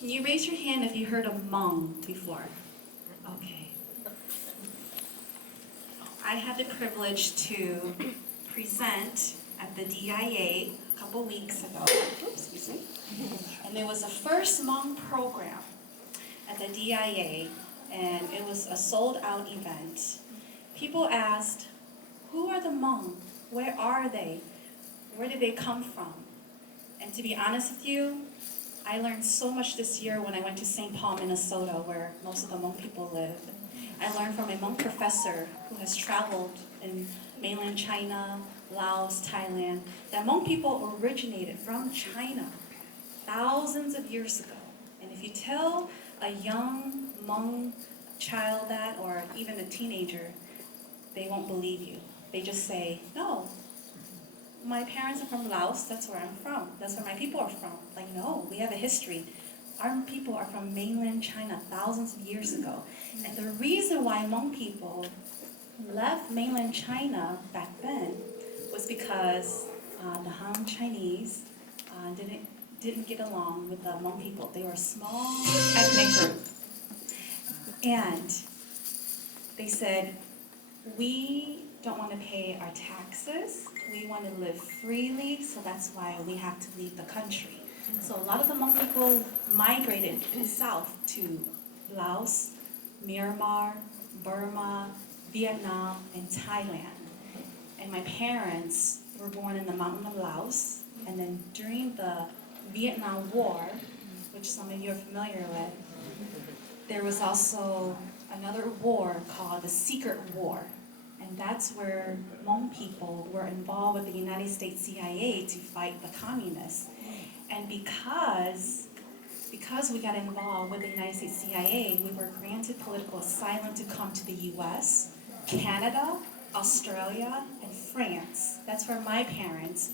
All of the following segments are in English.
Can you raise your hand if you heard of Hmong before? Okay. I had the privilege to present at the DIA a couple weeks ago. Oops, excuse me. And there was a first Hmong program at the DIA, and it was a sold-out event. People asked, who are the Hmong? Where are they? Where did they come from? And to be honest with you, I learned so much this year when I went to St. Paul, Minnesota, where most of the Hmong people live. I learned from a Hmong professor who has traveled in mainland China, Laos, Thailand, that Hmong people originated from China thousands of years ago. And if you tell a young Hmong child that, or even a teenager, they won't believe you. They just say, no, my parents are from Laos, that's where I'm from. That's where my people are from. Like, no, we have a history. Our people are from mainland China thousands of years ago. And the reason why Hmong people left mainland China back then was because the Han Chinese didn't get along with the Hmong people. They were a small ethnic group. And they said, we don't want to pay our taxes. We want to live freely, so that's why we have to leave the country. So a lot of the Hmong people migrated south to Laos, Myanmar, Burma, Vietnam, and Thailand. And my parents were born in the mountain of Laos, and then during the Vietnam War, which some of you are familiar with, there was also another war called the Secret War. And that's where Hmong people were involved with the United States CIA to fight the communists. And because we got involved with the United States CIA, we were granted political asylum to come to the US, Canada, Australia, and France. That's where my parents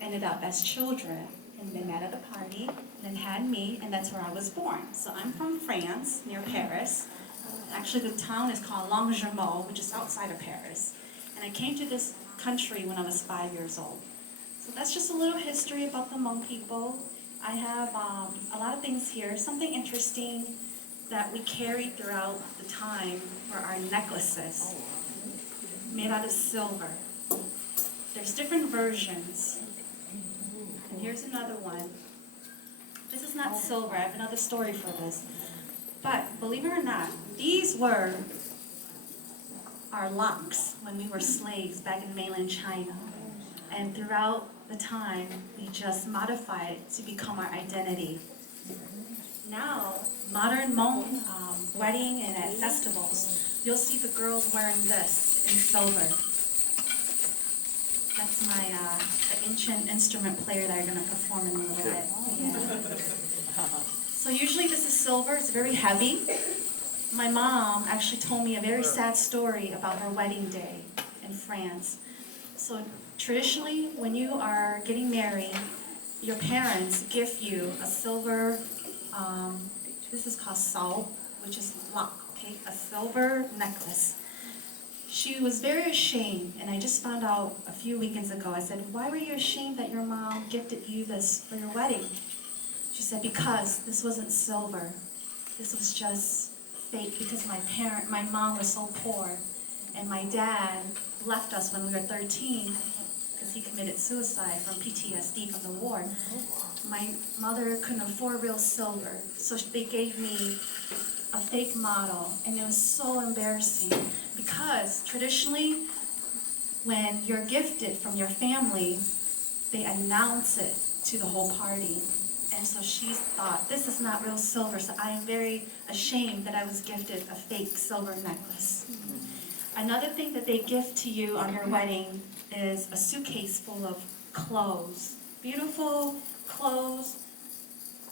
ended up as children. And they met at a party, and then had me, and that's where I was born. So I'm from France, near Paris. Actually, the town is called Longjumeau, which is outside of Paris. And I came to this country when I was 5 years old. So that's just a little history about the Hmong people. I have a lot of things here. Something interesting that we carried throughout the time were our necklaces, made out of silver. There's different versions. And here's another one. This is not silver. I have another story for this. But believe it or not, these were our locks when we were slaves back in mainland China. And throughout the time, we just modified it to become our identity. Now, modern Hmong wedding and at festivals, you'll see the girls wearing this in silver. That's my the ancient instrument player that are going to perform in a little bit. Yeah. So usually this is silver, it's very heavy. My mom actually told me a very sad story about her wedding day in France. So traditionally, when you are getting married, your parents gift you a silver, this is called sao, which is lock, okay, a silver necklace. She was very ashamed, and I just found out a few weekends ago. I said, why were you ashamed that your mom gifted you this for your wedding? She said, because this wasn't silver. This was just fake because my mom was so poor. And my dad left us when we were 13 because he committed suicide from PTSD from the war. My mother couldn't afford real silver, so they gave me a fake model, and it was so embarrassing because traditionally, when you're gifted from your family, they announce it to the whole party. And so she thought, this is not real silver, so I am very ashamed that I was gifted a fake silver necklace. Another thing that they gift to you on your wedding is a suitcase full of clothes, beautiful clothes,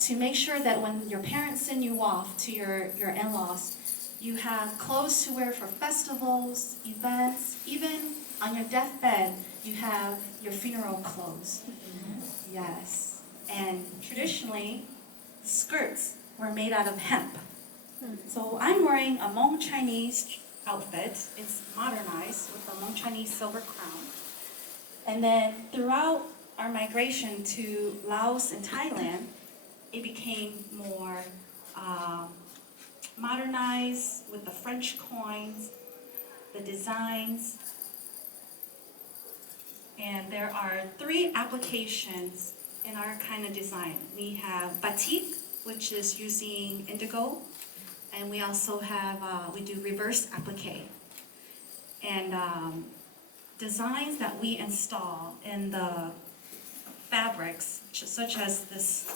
to make sure that when your parents send you off to your in-laws, you have clothes to wear for festivals, events, even on your deathbed, you have your funeral clothes. Yes. And traditionally, skirts were made out of hemp. So I'm wearing a Hmong Chinese outfit. It's modernized with a Hmong Chinese silver crown. And then throughout our migration to Laos and Thailand, it became more modernized with the French coins, the designs. And there are 3 applications in our kind of design. We have batik, which is using indigo, and we also have, we do reverse applique. And designs that we install in the fabrics, such as this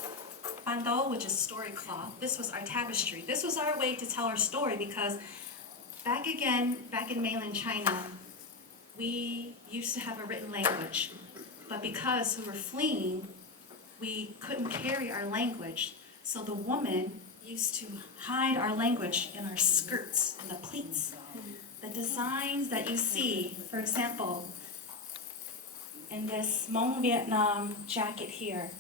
bandol, which is story cloth. This was our tapestry. This was our way to tell our story, because back in mainland China, we used to have a written language, but because we were fleeing, we couldn't carry our language. So the woman used to hide our language in our skirts and the pleats. The designs that you see, for example, in this Hmong Vietnam jacket here,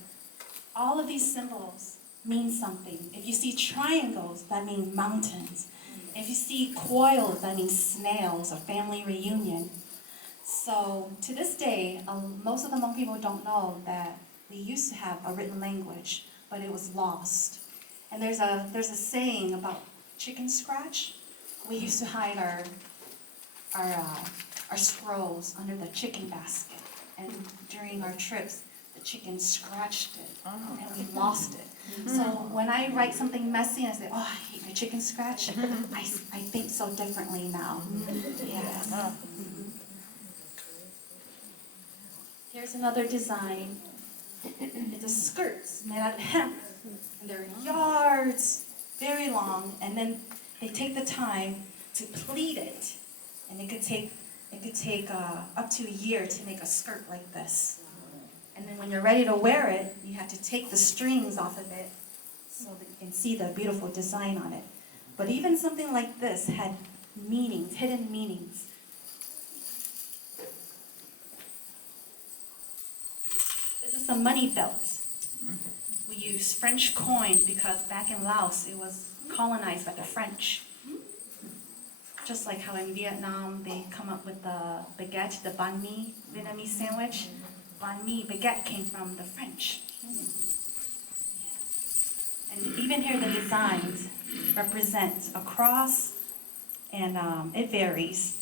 all of these symbols mean something. If you see triangles, that means mountains. If you see coils, that means snails, a family reunion. So to this day, most of the Hmong people don't know that we used to have a written language, but it was lost. And there's a saying about chicken scratch. We used to hide our scrolls under the chicken basket, and during our trips, the chicken scratched it, and we lost it. So when I write something messy and I say, "Oh, I hate my chicken scratch," I think so differently now. Yes. Here's another design. It's a skirts made out of hemp, and they're yards, very long, and then they take the time to pleat it, and it could take up to a year to make a skirt like this. And then when you're ready to wear it, you have to take the strings off of it so that you can see the beautiful design on it. But even something like this had meanings, hidden meanings. This is a money belt. We use French coins because back in Laos it was colonized by the French. Just like how in Vietnam they come up with the baguette, the banh mi Vietnamese sandwich. Banh mi, baguette came from the French. And even here the designs represent a cross, and it varies.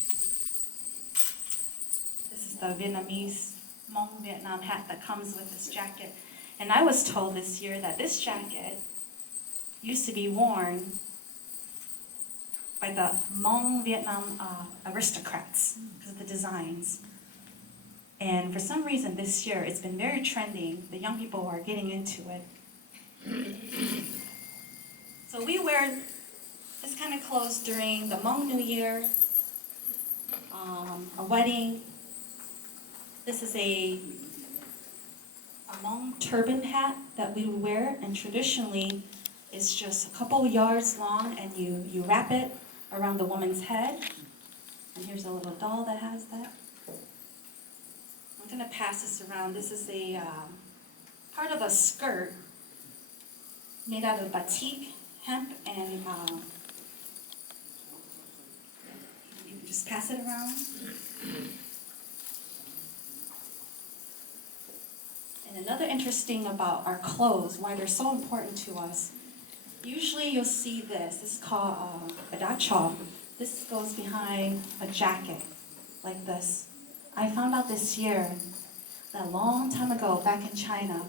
This is the Vietnamese Hmong Vietnam hat that comes with this jacket. And I was told this year that this jacket used to be worn by the Hmong Vietnam aristocrats because of the designs. And for some reason this year it's been very trending. The young people are getting into it. So we wear this kind of clothes during the Hmong New Year, a wedding. This is a Hmong turban hat that we would wear, and traditionally it's just a couple yards long, and you wrap it around the woman's head. And here's a little doll that has that. I'm going to pass this around. This is a part of a skirt made out of batik, hemp, and you can just pass it around. And another interesting about our clothes, why they're so important to us, usually you'll see this. This is called a txog. This goes behind a jacket, like this. I found out this year that a long time ago, back in China,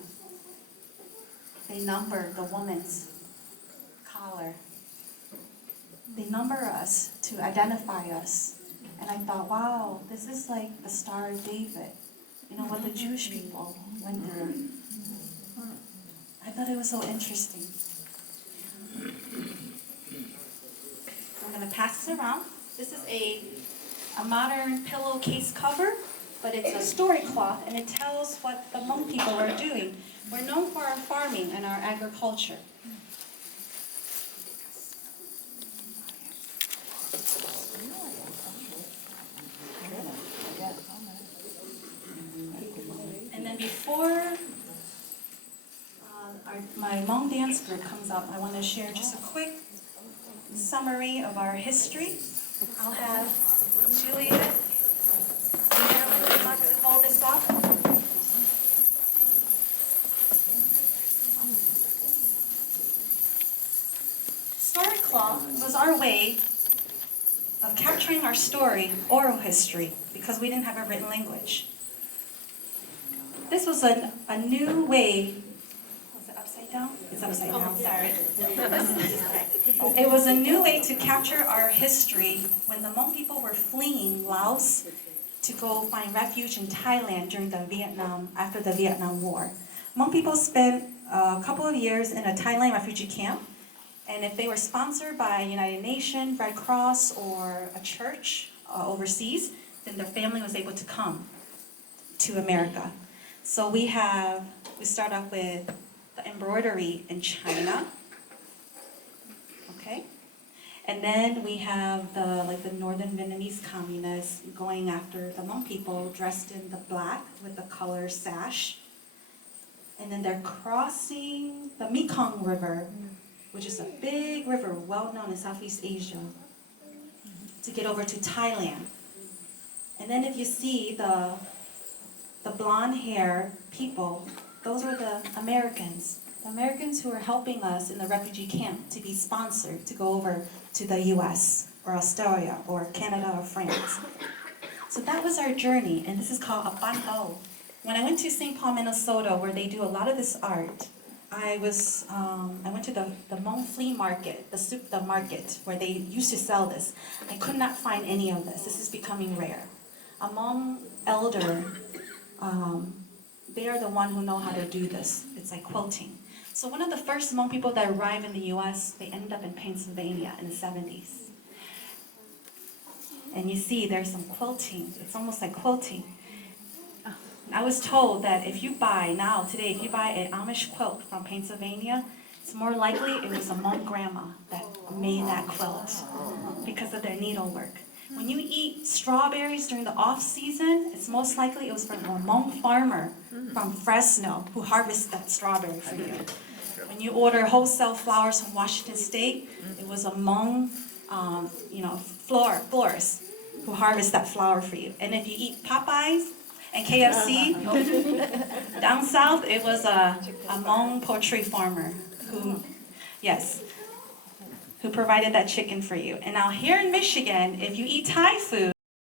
they numbered the woman's collar. They number us to identify us. And I thought, wow, this is like the Star of David. You know, what the Jewish people went through. I thought it was so interesting. I'm going to pass this around. This is a modern pillowcase cover, but it's a story cloth, and it tells what the Hmong people are doing. We're known for our farming and our agriculture. And then before my Hmong dance group comes up, I want to share just a quick summary of our history. I'll have Juliet and Marilyn come up to hold this up. cloth was our way of capturing our story, oral history, because we didn't have a written language. This was a new way. Was it upside down? It's upside down, sorry. It was a new way to capture our history when the Hmong people were fleeing Laos to go find refuge in Thailand after the Vietnam War. Hmong people spent a couple of years in a Thailand refugee camp, and if they were sponsored by United Nations, Red Cross, or a church overseas, then their family was able to come to America. So we start off with the embroidery in China, okay? And then we have the northern Vietnamese communists going after the Hmong people dressed in the black with the color sash. And then they're crossing the Mekong River, which is a big river well known in Southeast Asia, to get over to Thailand. And then if you see the blonde hair people, those are the Americans who are helping us in the refugee camp to be sponsored to go over to the US or Australia or Canada or France. So that was our journey, and this is called a ban do. When I went to St. Paul, Minnesota, where they do a lot of this art, I went to the Hmong flea market, the market, where they used to sell this. I could not find any of this. This is becoming rare. A Hmong elder, they are the one who know how to do this. It's like quilting. So one of the first Hmong people that arrived in the US, they ended up in Pennsylvania in the 70s. And you see there's some quilting. It's almost like quilting. I was told that if you buy an Amish quilt from Pennsylvania, it's more likely it was a Hmong grandma that made that quilt because of their needlework. When you eat strawberries during the off-season, it's most likely it was from a Hmong farmer from Fresno who harvests that strawberry for you. When you order wholesale flowers from Washington State, it was a Hmong florist who harvests that flower for you. And if you eat Popeyes and KFC, down south, it was a Hmong poultry farmer who provided that chicken for you. And now here in Michigan, if you eat Thai food,